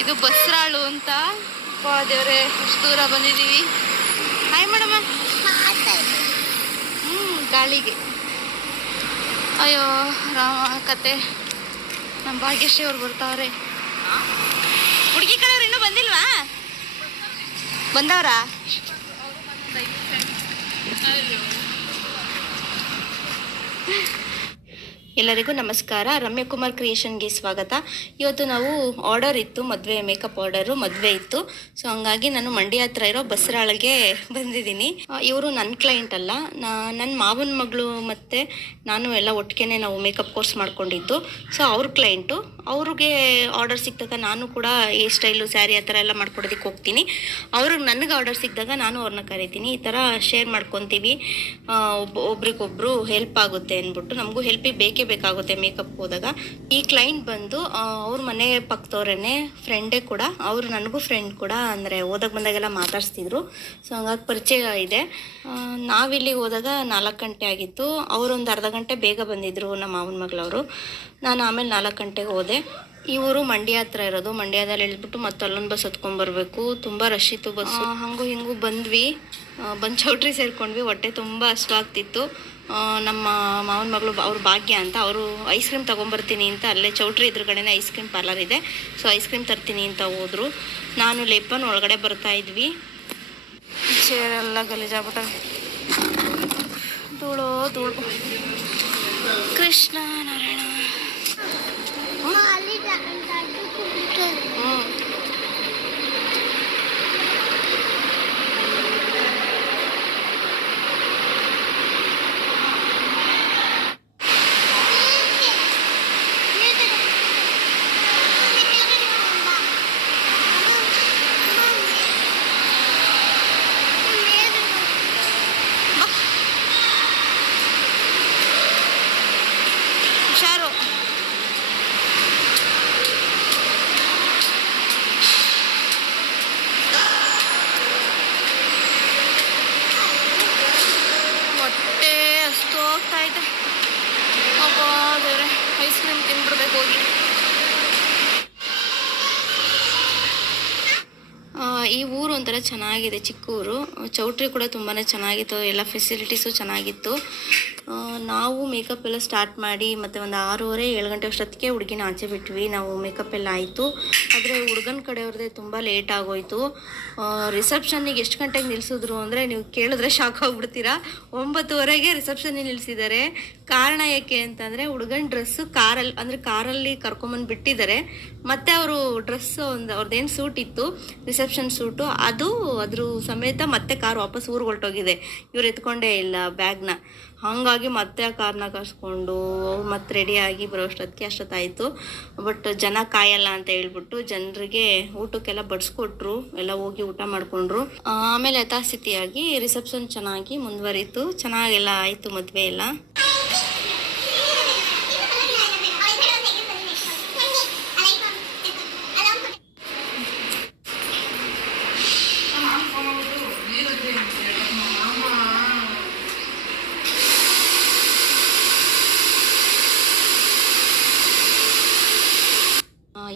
ಇದು ಬಸ್ರಾಳು ಅಂತ. ದೇವ್ರೆ ಅಷ್ಟು ದೂರ ಬಂದಿದ್ದೀವಿ. Hi madam. ಗಾಳಿಗೆ ಅಯ್ಯೋ ರಾಮ ಕತೆ. ನಮ್ಮ ಭಾಗ್ಯಶ್ರೀ ಅವ್ರು ಬರ್ತಾವ್ರೆ. ಹುಡುಗಿ ಕಡೆಯವ್ರು ಇನ್ನೂ ಬಂದಿಲ್ವಾ? ಬಂದವ್ರಾ? ಎಲ್ಲರಿಗೂ ನಮಸ್ಕಾರ. ರಮ್ಯ ಕುಮಾರ್ ಕ್ರಿಯೇಷನ್ಗೆ ಸ್ವಾಗತ. ಇವತ್ತು ನಾವು ಆರ್ಡರ್ ಇತ್ತು, ಮದುವೆ ಮೇಕಪ್ ಆರ್ಡರು, ಮದುವೆ ಇತ್ತು. ಸೊ ಹಂಗಾಗಿ ನಾನು ಮಂಡ್ಯ ಹತ್ರ ಇರೋ ಬಸರಾಳಿಗೆ ಬಂದಿದ್ದೀನಿ. ಇವರು ನನ್ನ ಕ್ಲೈಂಟ್ ಅಲ್ಲ, ನನ್ನ ಮಾವನ ಮಗಳು ಮತ್ತು ನಾನು ಎಲ್ಲ ಒಟ್ಟಿಗೆ ನಾವು ಮೇಕಪ್ ಕೋರ್ಸ್ ಮಾಡ್ಕೊಂಡಿದ್ದು. ಸೊ ಅವ್ರ ಕ್ಲೈಂಟು, ಅವ್ರಿಗೆ ಆರ್ಡರ್ ಸಿಕ್ಕಿದಾಗ ನಾನು ಕೂಡ ಹೇರ್ ಸ್ಟೈಲು, ಸ್ಯಾರಿ ಆ ಥರ ಎಲ್ಲ ಮಾಡ್ಕೊಡೋದಕ್ಕೆ ಹೋಗ್ತೀನಿ. ಅವ್ರಿಗೆ ನನಗೆ ಆರ್ಡರ್ ಸಿಕ್ಕಿದಾಗ ನಾನು ಅವ್ರನ್ನ ಕರಿತೀನಿ. ಈ ಥರ ಶೇರ್ ಮಾಡ್ಕೊತೀವಿ, ಒಬ್ರಿಗೊಬ್ರು ಹೆಲ್ಪ್ ಆಗುತ್ತೆ ಅಂದ್ಬಿಟ್ಟು. ನಮಗೂ ಹೆಲ್ಪಿಗೆ ಬೇಕಾಗುತ್ತೆ ಮೇಕಪ್ ಹೋದಾಗ. ಈ ಕ್ಲೈಂಟ್ ಬಂದು ಅವ್ರ ಮನೆ ಪಕ್ಕದವ್ರೇ, ಫ್ರೆಂಡೇ ಕೂಡ. ಅವರು ನನಗೂ ಫ್ರೆಂಡ್ ಕೂಡ, ಅಂದರೆ ಹೋದಾಗ ಬಂದಾಗೆಲ್ಲ ಮಾತಾಡ್ಸ್ತಿದ್ರು. ಸೊ ಹಂಗಾಗಿ ಪರಿಚಯ ಇದೆ. ನಾವಿಲ್ಲಿಗೆ ಹೋದಾಗ 4 ಗಂಟೆ ಆಗಿತ್ತು. ಅವರೊಂದು ಅರ್ಧ ಗಂಟೆ ಬೇಗ ಬಂದಿದ್ದರು, ನಮ್ಮ ಮಾವನ ಮಗಳವರು. ನಾನು ಆಮೇಲೆ 4 ಗಂಟೆಗೆ ಹೋದೆ. ಈ ಊರು ಮಂಡ್ಯ ಹತ್ರ ಇರೋದು. ಮಂಡ್ಯದಲ್ಲಿ ಇಳಿದ್ಬಿಟ್ಟು ಮತ್ತೆ ಅಲ್ಲೊಂದು ಬಸ್ ಹತ್ಕೊಂಡ್ಬರ್ಬೇಕು. ತುಂಬ ರಶ್ ಇತ್ತು ಬಸ್ಸು. ಹಂಗೂ ಹಿಂಗೂ ಬಂದ್ವಿ, ಬಂದು ಚೌಟ್ರಿ ಸೇರ್ಕೊಂಡ್ವಿ. ಹೊಟ್ಟೆ ತುಂಬ ಹಸ್ವಾಗ್ತಿತ್ತು. ನಮ್ಮ ಮಾವನ ಮಗಳು ಅವ್ರ ಭಾಗ್ಯ ಅಂತ, ಅವರು ಐಸ್ ಕ್ರೀಮ್ ತೊಗೊಂಬರ್ತೀನಿ ಅಂತ ಅಲ್ಲೇ ಚೌಟ್ರಿ ಎದುರುಗಡೆನೇ ಐಸ್ ಕ್ರೀಮ್ ಪಾರ್ಲರ್ ಇದೆ. ಸೊ ಐಸ್ ಕ್ರೀಮ್ ತರ್ತೀನಿ ಅಂತ ಹೋದರು. ನಾನು ಲೇಪನ್ ಒಳಗಡೆ ಬರ್ತಾ ಇದ್ವಿ. ಚೇರೆಲ್ಲ ಗಲೀಜಾಗ್ಬಿಟ್ಟ, ಧೂಳು ಧೂಳು. ಕೃಷ್ಣ ನಾರಾಯಣ. ಹುಷಾರು. ಹೊಟ್ಟೆ ಅಷ್ಟು ಹೋಗ್ತಾ ಇದೆ. ಅಪ್ಪ ದೇವ್ರೆ, ಐಸ್ ಕ್ರೀಮ್ ತಿನ್ಬಿಡ್ಬೇಕು ಹೋಗಿ. ಈ ಊರು ಒಂಥರ ಚೆನ್ನಾಗಿದೆ, ಚಿಕ್ಕ ಊರು. ಚೌಟ್ರಿ ಕೂಡ ತುಂಬಾ ಚೆನ್ನಾಗಿತ್ತು, ಎಲ್ಲ ಫೆಸಿಲಿಟೀಸು ಚೆನ್ನಾಗಿತ್ತು. ನಾವು ಮೇಕಪ್ ಎಲ್ಲ ಸ್ಟಾರ್ಟ್ ಮಾಡಿ ಮತ್ತು ಒಂದು 6:30-7 ಗಂಟೆ ಅಷ್ಟೊತ್ತಿಗೆ ಹುಡುಗಿನ ಆಚೆ ಬಿಟ್ವಿ. ನಾವು ಮೇಕಪ್ ಎಲ್ಲ ಆಯಿತು. ಆದರೆ ಹುಡುಗನ ಕಡೆಯವ್ರದ್ದೇ ತುಂಬ ಲೇಟ್ ಆಗೋಯಿತು. ರಿಸೆಪ್ಷನ್ನಿಗೆ ಎಷ್ಟು ಗಂಟೆಗೆ ನಿಲ್ಲಿಸಿದ್ರು ಅಂದರೆ ನೀವು ಕೇಳಿದ್ರೆ ಶಾಕ್ ಆಗಿಬಿಡ್ತೀರಾ. 9:30ಗೆ ರಿಸೆಪ್ಷನ್ನಿಗೆ ನಿಲ್ಲಿಸಿದ್ದಾರೆ. ಕಾರಣ ಏಕೆ ಅಂತಂದರೆ ಹುಡುಗನ ಡ್ರೆಸ್ಸು ಕಾರಲ್ಲಿ ಕರ್ಕೊಂಬಂದು ಬಿಟ್ಟಿದ್ದಾರೆ. ಮತ್ತು ಅವರು ಡ್ರೆಸ್ಸು ಅವ್ರದ್ದೇನು ಸೂಟ್ ಇತ್ತು, ರಿಸೆಪ್ಷನ್ ಸೂಟು, ಅದ್ರ ಸಮೇತ ಮತ್ತೆ ಕಾರ್ ವಾಪಸ್ ಊರಿಗೆ ಹೊರಟೋಗಿದೆ. ಇವ್ರು ಎತ್ಕೊಂಡೇ ಇಲ್ಲ ಬ್ಯಾಗ್ನ. ಹಾಗಾಗಿ ಮತ್ತೆ ಆ ಕಾರ್ನ ಕರ್ಸ್ಕೊಂಡು ಮತ್ತೆ ರೆಡಿಯಾಗಿ ಬರೋಷ್ಟೊತ್ತಿಗೆ ಅಷ್ಟೊತ್ತಾಯಿತು. ಬಟ್ ಜನ ಕಾಯಲ್ಲ ಅಂತ ಹೇಳ್ಬಿಟ್ಟು ಜನರಿಗೆ ಊಟಕ್ಕೆಲ್ಲ ಬಡಿಸ್ಕೊಟ್ರು. ಎಲ್ಲ ಹೋಗಿ ಊಟ ಮಾಡಿಕೊಂಡ್ರು. ಆಮೇಲೆ ಯಥಾಸ್ಥಿತಿಯಾಗಿ ರಿಸೆಪ್ಷನ್ ಚೆನ್ನಾಗಿ ಮುಂದುವರಿತು. ಚೆನ್ನಾಗೆಲ್ಲ ಆಯಿತು ಮದುವೆ ಎಲ್ಲ.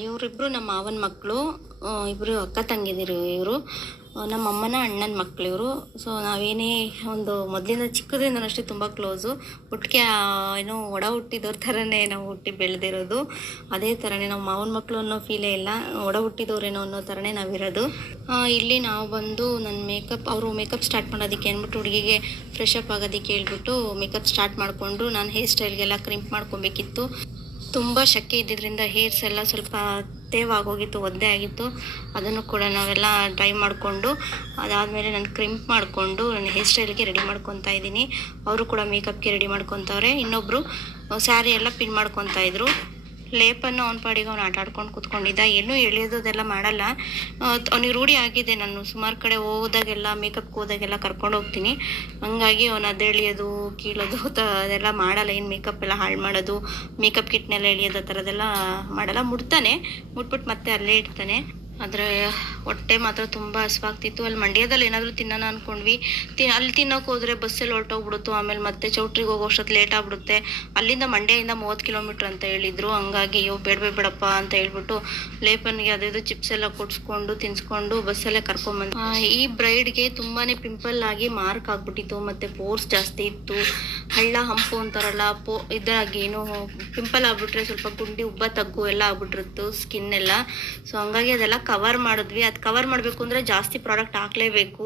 ಇವರಿಬ್ಬರು ನಮ್ಮ ಮಾವನ ಮಕ್ಕಳು, ಇಬ್ಬರು ಅಕ್ಕ ತಂಗಿದಿರು. ಇವರು ನಮ್ಮ ಅಮ್ಮನ ಅಣ್ಣನ ಮಕ್ಕಳು ಇವರು. ಸೊ ನಾವೇನೇ ಒಂದು ಮೊದಲಿಂದ ಚಿಕ್ಕದ್ರಿಂದ ಅಷ್ಟೇ ತುಂಬ ಕ್ಲೋಸು. ಒಟ್ಟಿಗೆ ಏನೋ ಒಡ ಹುಟ್ಟಿದವ್ರ ಥರನೇ ನಾವು ಹುಟ್ಟಿ ಬೆಳೆದಿರೋದು. ಅದೇ ಥರನೇ ನಾವು ಮಾವನ ಮಕ್ಕಳು ಅನ್ನೋ ಫೀಲೇ ಇಲ್ಲ, ಒಡ ಹುಟ್ಟಿದವ್ರೇನೋ ಅನ್ನೋ ಥರನೇ ನಾವಿರೋದು. ಇಲ್ಲಿ ನಾವು ಬಂದು ಅವರು ಮೇಕಪ್ ಸ್ಟಾರ್ಟ್ ಮಾಡೋದಕ್ಕೆ ಅಂದ್ಬಿಟ್ಟು ಹುಡುಗಿಗೆ ಫ್ರೆಶ್ ಅಪ್ ಆಗೋದಕ್ಕೆ ಹೇಳ್ಬಿಟ್ಟು ಮೇಕಪ್ ಸ್ಟಾರ್ಟ್ ಮಾಡಿಕೊಂಡ್ರು. ನಾನು ಹೇರ್ ಸ್ಟೈಲ್ಗೆಲ್ಲ ಕ್ರಿಂಪ್ ಮಾಡ್ಕೊಬೇಕಿತ್ತು. ತುಂಬ ಶೆಕೆ ಇದ್ದಿದ್ದರಿಂದ ಹೇರ್ಸ್ ಎಲ್ಲ ಸ್ವಲ್ಪ ತೇವಾಗೋಗಿತ್ತು, ಒದ್ದೆ ಆಗಿತ್ತು. ಅದನ್ನು ಕೂಡ ನಾವೆಲ್ಲ ಡ್ರೈ ಮಾಡಿಕೊಂಡು ಅದಾದಮೇಲೆ ನಾನು ಕ್ರಿಂಪ್ ಮಾಡಿಕೊಂಡು ನನ್ನ ಹೇರ್ ಸ್ಟೈಲ್ಗೆ ರೆಡಿ ಮಾಡ್ಕೊತಾ ಇದ್ದೀನಿ. ಅವರು ಕೂಡ ಮೇಕಪ್ಗೆ ರೆಡಿ ಮಾಡ್ಕೊತವ್ರೆ. ಇನ್ನೊಬ್ಬರು ಸ್ಯಾರಿ ಎಲ್ಲ ಪಿನ್ ಮಾಡ್ಕೊತಾ ಇದ್ರು. ಲೇಪನ್ನು ಅವ್ನ ಪಾಡಿಗೆ ಅವ್ನು ಆಟ ಆಡ್ಕೊಂಡು ಕೂತ್ಕೊಂಡಿದ್ದ. ಏನೂ ಎಳೆಯೋದೆಲ್ಲ ಮಾಡಲ್ಲ, ಅವ್ನಿಗೆ ರೂಢಿ ಆಗಿದೆ. ನಾನು ಸುಮಾರು ಕಡೆ ಹೋದಾಗೆಲ್ಲ ಮೇಕಪ್ಗೆ ಹೋದಾಗೆಲ್ಲ ಕರ್ಕೊಂಡು ಹೋಗ್ತೀನಿ. ಹಂಗಾಗಿ ಅವನು ಅದೆಳೆಯೋದು ಕೀಳೋದು ಅದೆಲ್ಲ ಮಾಡಲ್ಲ. ಏನು ಮೇಕಪ್ ಎಲ್ಲ ಹಾಳು ಮಾಡೋದು, ಮೇಕಪ್ ಕಿಟ್ನೆಲ್ಲ ಎಳೆಯೋದು ಆ ಥರದ್ದೆಲ್ಲ ಮಾಡಲ್ಲ. ಮುಟ್ತಾನೆ, ಮುಟ್ಬಿಟ್ಟು ಮತ್ತೆ ಅಲ್ಲೇ ಇಡ್ತಾನೆ. ಆದರೆ ಹೊಟ್ಟೆ ಮಾತ್ರ ತುಂಬ ಹಸ್ವಾಗ್ತಿತ್ತು. ಅಲ್ಲಿ ಮಂಡ್ಯದಲ್ಲಿ ಏನಾದರೂ ತಿನ್ನೋಣ ಅಂದ್ಕೊಂಡ್ವಿ. ಅಲ್ಲಿ ತಿನ್ನೋಕೆ ಹೋದರೆ ಬಸ್ಸಲ್ಲಿ ಹೊರಟೋಗ್ಬಿಡುತ್ತು. ಆಮೇಲೆ ಮತ್ತೆ ಚೌಟ್ರಿಗೆ ಹೋಗೋ ಅಷ್ಟೊತ್ತು ಲೇಟ್ ಆಗ್ಬಿಡುತ್ತೆ. ಅಲ್ಲಿಂದ ಮಂಡ್ಯದಿಂದ 30 ಕಿಲೋಮೀಟ್ರ್ ಅಂತ ಹೇಳಿದರು. ಹಂಗಾಗಿ ಅಯ್ಯೋ ಬೇಡಪ್ಪ ಅಂತ ಹೇಳ್ಬಿಟ್ಟು ಲೇಪನ್ಗೆ ಅದೇದು ಚಿಪ್ಸ್ ಎಲ್ಲ ಕೊಡಿಸ್ಕೊಂಡು ತಿನ್ಸ್ಕೊಂಡು ಬಸ್ಸಲ್ಲೇ ಕರ್ಕೊಂಬಂದು. ಈ ಬ್ರೈಡ್ಗೆ ತುಂಬಾ ಪಿಂಪಲ್ ಆಗಿ ಮಾರ್ಕ್ ಆಗ್ಬಿಟ್ಟಿತ್ತು, ಮತ್ತು ಪೋರ್ಸ್ ಜಾಸ್ತಿ ಇತ್ತು. ಹಳ್ಳ ಹಂಪು ಅಂತಾರಲ್ಲ, ಇದಾಗಿ ಏನು ಪಿಂಪಲ್ ಆಗ್ಬಿಟ್ರೆ ಸ್ವಲ್ಪ ಗುಂಡಿ ಉಬ್ಬ ತಗ್ಗು ಎಲ್ಲ ಆಗ್ಬಿಟ್ಟಿರುತ್ತು ಸ್ಕಿನ್ ಎಲ್ಲ. ಸೊ ಹಂಗಾಗಿ ಅದೆಲ್ಲ ಕವರ್ ಮಾಡಿದ್ವಿ. ಅದು ಕವರ್ ಮಾಡಬೇಕು ಅಂದರೆ ಜಾಸ್ತಿ ಪ್ರಾಡಕ್ಟ್ ಹಾಕಲೇಬೇಕು.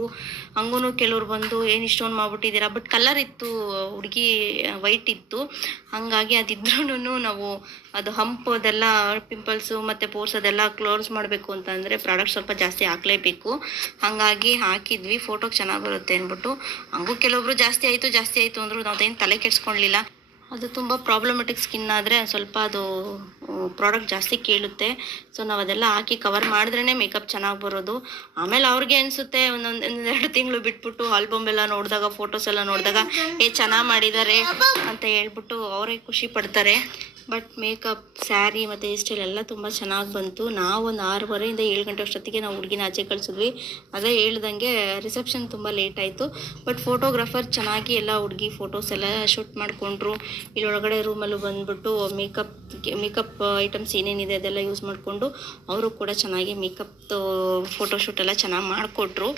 ಹಂಗೂ ಕೆಲವ್ರು ಬಂದು ಏನು ಇಷ್ಟೊಂದು ಮಾಡ್ಬಿಟ್ಟಿದ್ದೀರಾ, ಬಟ್ ಕಲರ್ ಇತ್ತು, ಹುಡುಗಿ ವೈಟ್ ಇತ್ತು. ಹಾಗಾಗಿ ಅದಿದ್ರೂ ನಾವು ಅದು ಹಂಪು ಅದೆಲ್ಲ ಪಿಂಪಲ್ಸು ಮತ್ತು ಪೋರ್ಸ್ ಅದೆಲ್ಲ ಕ್ಲೋಸ್ ಮಾಡಬೇಕು ಅಂತಂದರೆ ಪ್ರಾಡಕ್ಟ್ ಸ್ವಲ್ಪ ಜಾಸ್ತಿ ಹಾಕಲೇಬೇಕು. ಹಾಗಾಗಿ ಹಾಕಿದ್ವಿ, ಫೋಟೋಗೆ ಚೆನ್ನಾಗಿ ಬರುತ್ತೆ ಅಂದ್ಬಿಟ್ಟು. ಹಂಗೂ ಕೆಲವೊಬ್ರು ಜಾಸ್ತಿ ಆಯಿತು ಅಂದರು. ನಾವೇನು ತಲೆ ಕೆಡಿಸ್ಕೊಳ್ಳಲಿಲ್ಲ. ಅದು ತುಂಬ ಪ್ರಾಬ್ಲಮೆಟಿಕ್ ಸ್ಕಿನ್ ಆದರೆ ಸ್ವಲ್ಪ ಅದು ಪ್ರಾಡಕ್ಟ್ ಜಾಸ್ತಿ ಕೇಳುತ್ತೆ. ಸೊ ನಾವು ಅದೆಲ್ಲ ಹಾಕಿ ಕವರ್ ಮಾಡಿದ್ರೇ ಮೇಕಪ್ ಚೆನ್ನಾಗಿ ಬರೋದು. ಆಮೇಲೆ ಅವ್ರಿಗೆ ಅನಿಸುತ್ತೆ, ಒಂದೆರಡು ತಿಂಗಳು ಬಿಟ್ಬಿಟ್ಟು ಆಲ್ಬಮ್ ಎಲ್ಲ ನೋಡಿದಾಗ, ಫೋಟೋಸ್ ಎಲ್ಲ ನೋಡಿದಾಗ ಚೆನ್ನಾಗಿ ಮಾಡಿದ್ದಾರೆ ಅಂತ ಹೇಳ್ಬಿಟ್ಟು ಅವರೇ ಖುಷಿ ಪಡ್ತಾರೆ. ಬಟ್ ಮೇಕಪ್, ಸ್ಯಾರಿ ಮತ್ತು ಹೇರ್ ಸ್ಟೈಲ್ ಎಲ್ಲ ತುಂಬ ಚೆನ್ನಾಗಿ ಬಂತು. ನಾವು ಒಂದು 6:30 7 ಗಂಟೆ ಅಷ್ಟೊತ್ತಿಗೆ ನಾವು ಹುಡುಗಿನ ಆಚೆ ಕಳಿಸಿದ್ವಿ. ಅದೇ ಹೇಳ್ದಂಗೆ ರಿಸೆಪ್ಷನ್ ತುಂಬ ಲೇಟ್ ಆಯಿತು. ಬಟ್ ಫೋಟೋಗ್ರಾಫರ್ ಚೆನ್ನಾಗಿ ಎಲ್ಲ ಹುಡುಗಿ ಫೋಟೋಸ್ ಎಲ್ಲ ಶೂಟ್ ಮಾಡಿಕೊಂಡ್ರು. ಇಲ್ಲೊಳಗಡೆ ರೂಮಲ್ಲೂ ಬಂದುಬಿಟ್ಟು ಮೇಕಪ್ ಐಟಮ್ಸ್ ಏನೇನಿದೆ ಅದೆಲ್ಲ ಯೂಸ್ ಮಾಡಿಕೊಂಡು ಅವರು ಕೂಡ ಚೆನ್ನಾಗಿ ಮೇಕಪ್ದು ಫೋಟೋಶೂಟ್ ಎಲ್ಲ ಚೆನ್ನಾಗಿ ಮಾಡಿಕೊಟ್ರು.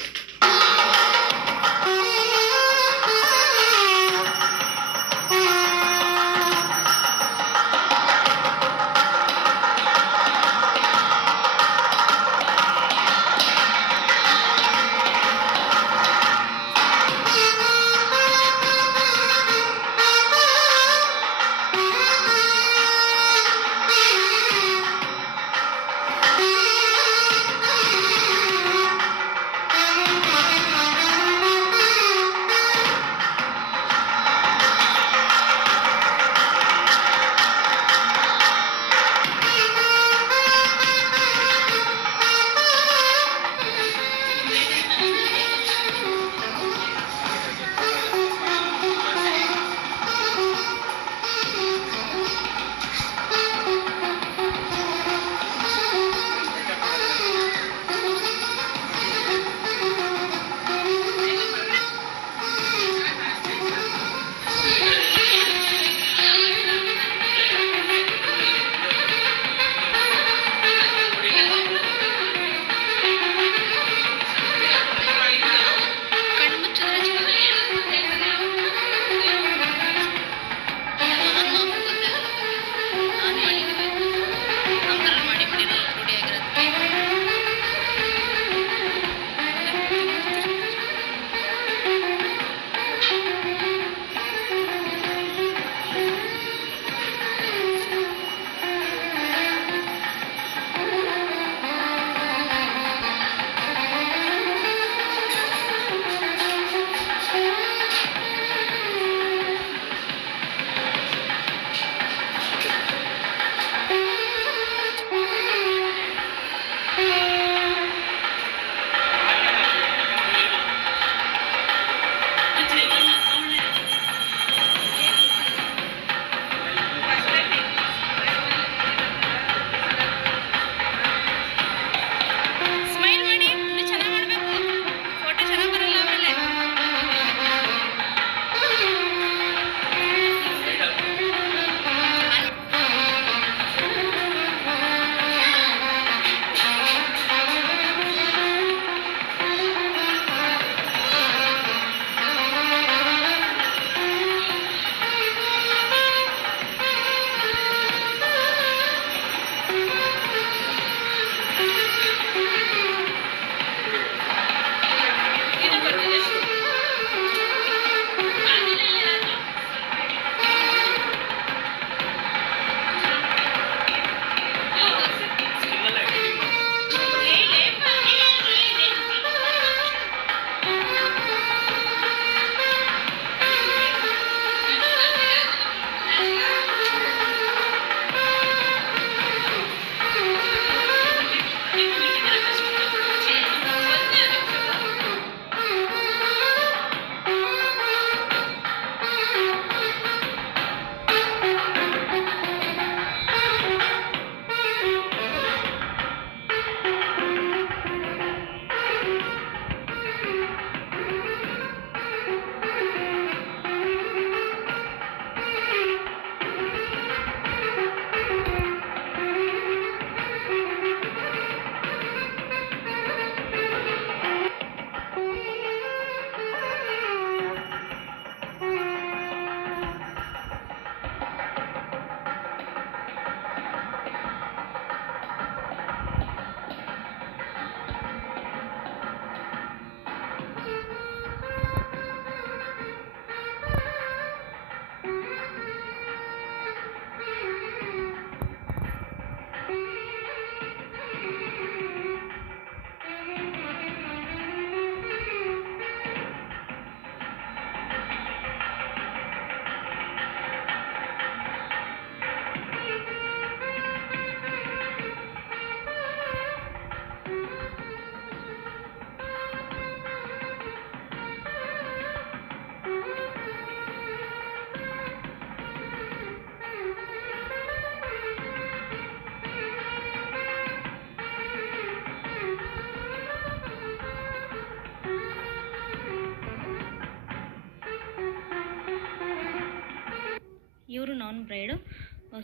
ಬ್ರೈಡು.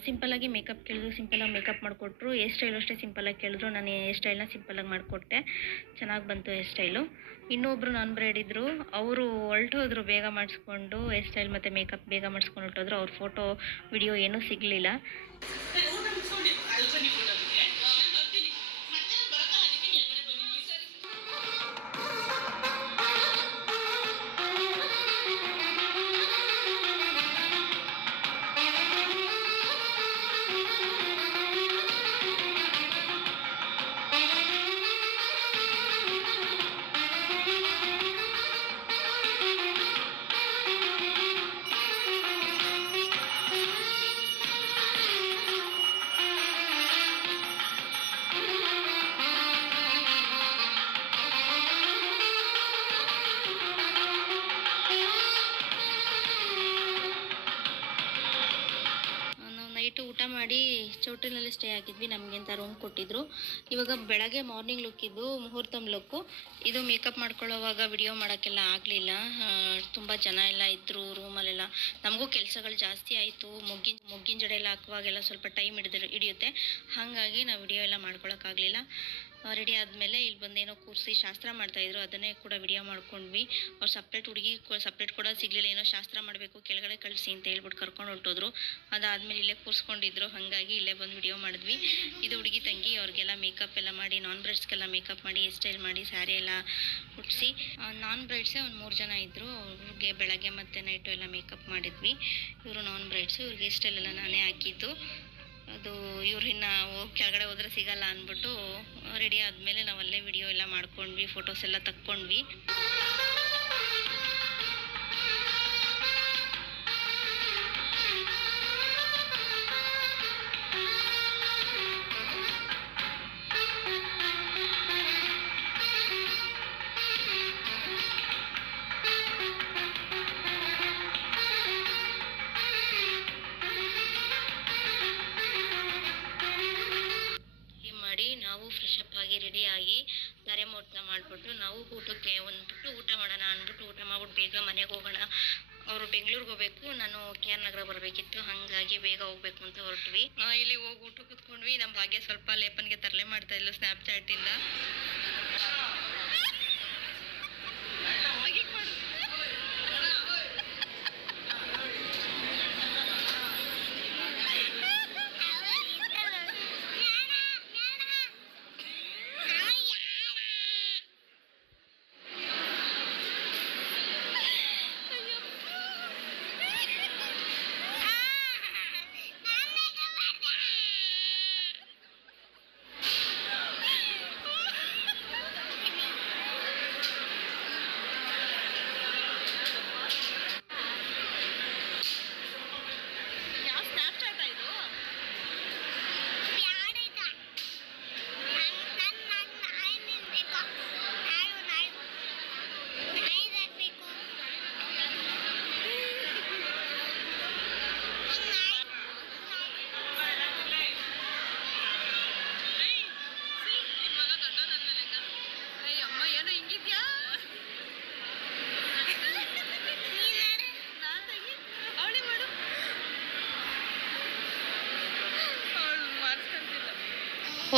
ಸಿಂಪಲ್ಲಾಗಿ ಮೇಕಪ್ ಕೇಳಿದ್ರು, ಸಿಂಪಲ್ಲಾಗಿ ಮೇಕಪ್ ಮಾಡಿಕೊಟ್ರು. ಹೇರ್ ಸ್ಟೈಲು ಅಷ್ಟೇ ಸಿಂಪಲ್ಲಾಗಿ ಕೇಳಿದ್ರು. ನಾನು ಹೇರ್ ಸ್ಟೈಲ್ನ ಸಿಂಪಲ್ಲಾಗಿ ಮಾಡಿಕೊಟ್ಟೆ. ಚೆನ್ನಾಗಿ ಬಂತು ಹೇರ್ ಸ್ಟೈಲು. ಇನ್ನೊಬ್ಬರು ನಾನ್ ಬ್ರೈಡ್ ಇದ್ದರು, ಅವರು ಹೊರಟೋದ್ರು ಬೇಗ ಮಾಡಿಸ್ಕೊಂಡು. ಹೇರ್ ಸ್ಟೈಲ್ ಮತ್ತು ಮೇಕಪ್ ಬೇಗ ಮಾಡಿಸ್ಕೊಂಡು ಹೊರಟೋದ್ರು. ಅವ್ರ ಫೋಟೋ ವಿಡಿಯೋ ಏನೂ ಸಿಗಲಿಲ್ಲ. ನೈಟು ಊಟ ಮಾಡಿ ಚೌಟ್ರಿನಲ್ಲಿ ಸ್ಟೇ ಆಗಿದ್ವಿ. ನಮಗೆ ಅಂತ ರೂಮ್ ಕೊಟ್ಟಿದ್ರು. ಇವಾಗ ಬೆಳಗ್ಗೆ ಮಾರ್ನಿಂಗ್ ಲುಕ್ ಇದು, ಮುಹೂರ್ತಮ್ ಲುಕ್ಕು. ಇದು ಮೇಕಪ್ ಮಾಡ್ಕೊಳ್ಳೋವಾಗ ವಿಡಿಯೋ ಮಾಡೋಕ್ಕೆಲ್ಲ ಆಗಲಿಲ್ಲ. ತುಂಬ ಜನ ಎಲ್ಲ ಇದ್ದರು ರೂಮಲ್ಲೆಲ್ಲ. ನಮಗೂ ಕೆಲಸಗಳು ಜಾಸ್ತಿ ಆಯಿತು. ಮೊಗ್ಗಿನ ಜಡೆ ಎಲ್ಲ ಹಾಕುವಾಗೆಲ್ಲ ಸ್ವಲ್ಪ ಟೈಮ್ ಹಿಡಿಯುತ್ತೆ. ಹಾಗಾಗಿ ನಾವು ವಿಡಿಯೋ ಎಲ್ಲ ಮಾಡ್ಕೊಳಕ್ಕಾಗಲಿಲ್ಲ. ರೆಡಿ ಆದಮೇಲೆ ಇಲ್ಲಿ ಬಂದೇನೋ ಕೂರಿಸಿ ಶಾಸ್ತ್ರ ಮಾಡ್ತಾಯಿದ್ರು, ಅದನ್ನೇ ಕೂಡ ವಿಡಿಯೋ ಮಾಡ್ಕೊಂಡ್ವಿ. ಅವ್ರು ಸಪ್ರೇಟ್ ಕೂಡ ಸಿಗಲಿಲ್ಲ. ಏನೋ ಶಾಸ್ತ್ರ ಮಾಡಬೇಕು, ಕೆಳಗಡೆ ಕಳಿಸಿ ಅಂತ ಹೇಳ್ಬಿಟ್ಟು ಕರ್ಕೊಂಡು ಹೊರಟೋದ್ರು. ಅದಾದಮೇಲೆ ಇಲ್ಲೇ ಕೂರಿಸ್ಕೊಂಡಿದ್ರು, ಹಾಗಾಗಿ ಇಲ್ಲೇ ಬಂದು ವಿಡಿಯೋ ಮಾಡಿದ್ವಿ. ಇದು ಹುಡುಗಿ ತಂಗಿ, ಅವ್ರಿಗೆಲ್ಲ ಮೇಕಪ್ ಎಲ್ಲ ಮಾಡಿ, ನಾನ್ ಬ್ರೈಡ್ಸ್ಗೆಲ್ಲ ಮೇಕಪ್ ಮಾಡಿ, ಹೇರ್ ಸ್ಟೈಲ್ ಮಾಡಿ, ಸ್ಯಾರಿ ಎಲ್ಲ ಉಟ್ಟಿಸಿ. ನಾನ್ ಬ್ರೈಡ್ಸೇ ಒಂದು 3 ಜನ ಇದ್ದರು. ಅವ್ರಿಗೆ ಬೆಳಗ್ಗೆ ಮತ್ತು ನೈಟು ಎಲ್ಲ ಮೇಕಪ್ ಮಾಡಿದ್ವಿ. ಇವರು ನಾನ್ ಬ್ರೈಡ್ಸು. ಇವ್ರಿಗೆ ಹೇರ್ ಸ್ಟೈಲ್ ಎಲ್ಲ ನಾನೇ ಹಾಕಿದ್ದು. ಅದು ಇವ್ರು ಇನ್ನು ಕೆಳಗಡೆ ಹೋದರೆ ಸಿಗಲ್ಲ ಅಂದ್ಬಿಟ್ಟು ರೆಡಿ ಆದಮೇಲೆ ನಾವು ಅಲ್ಲೇ ವಿಡಿಯೋ ಎಲ್ಲ ಮಾಡ್ಕೊಂಡ್ವಿ, ಫೋಟೋಸ್ ಎಲ್ಲ ತಕ್ಕೊಂಡ್ವಿ. ನಾವು ಫ್ರೆಶ್ ಅಪ್ ಆಗಿ ರೆಡಿ ಆಗಿ ಧಾರೆ ಮುಹೂರ್ತ ಮಾಡಿಬಿಟ್ಟು ನಾವು ಊಟಕ್ಕೆ ಒಂದ್ಬಿಟ್ಟು ಊಟ ಮಾಡೋಣ ಅಂದ್ಬಿಟ್ಟು ಊಟ ಮಾಡ್ಬಿಟ್ಟು ಬೇಗ ಮನೆಗೆ ಹೋಗೋಣ. ಅವರು ಬೆಂಗಳೂರಿಗೆ ಹೋಗ್ಬೇಕು, ನಾನು KR ನಗರ ಬರಬೇಕಿತ್ತು. ಹಾಗಾಗಿ ಬೇಗ ಹೋಗ್ಬೇಕು ಅಂತ ಹೊರಟ್ವಿ. ಇಲ್ಲಿ ಹೋಗಿ ಊಟ ಕೂತ್ಕೊಂಡ್ವಿ. ನಮ್ಮ ಭಾಗ್ಯ ಸ್ವಲ್ಪ ಲೇಪನ್ಗೆ ತರಲೆ ಮಾಡ್ತಾ ಇದ್ಲು ಸ್ನ್ಯಾಪ್ಚಾಟಿಂದ.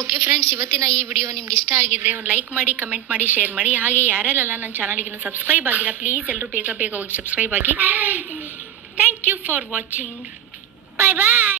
ಓಕೆ ಫ್ರೆಂಡ್ಸ್, ಇವತ್ತಿನ ಈ ವಿಡಿಯೋ ನಿಮ್ಗೆ ಇಷ್ಟ ಆಗಿದ್ರೆ ಒಂದು ಲೈಕ್ ಮಾಡಿ, ಕಮೆಂಟ್ ಮಾಡಿ, ಶೇರ್ ಮಾಡಿ. ಹಾಗೆ ಯಾರೆಲ್ಲ ನನ್ನ ಚಾನಲ್ಗೆ ಸಬ್ಸ್ಕ್ರೈಬ್ ಆಗಿಲ್ಲ, ಪ್ಲೀಸ್ ಎಲ್ಲರೂ ಬೇಗ ಹೋಗಿ ಸಬ್ಸ್ಕ್ರೈಬ್ ಆಗಿ. Thank you for watching. Bye bye.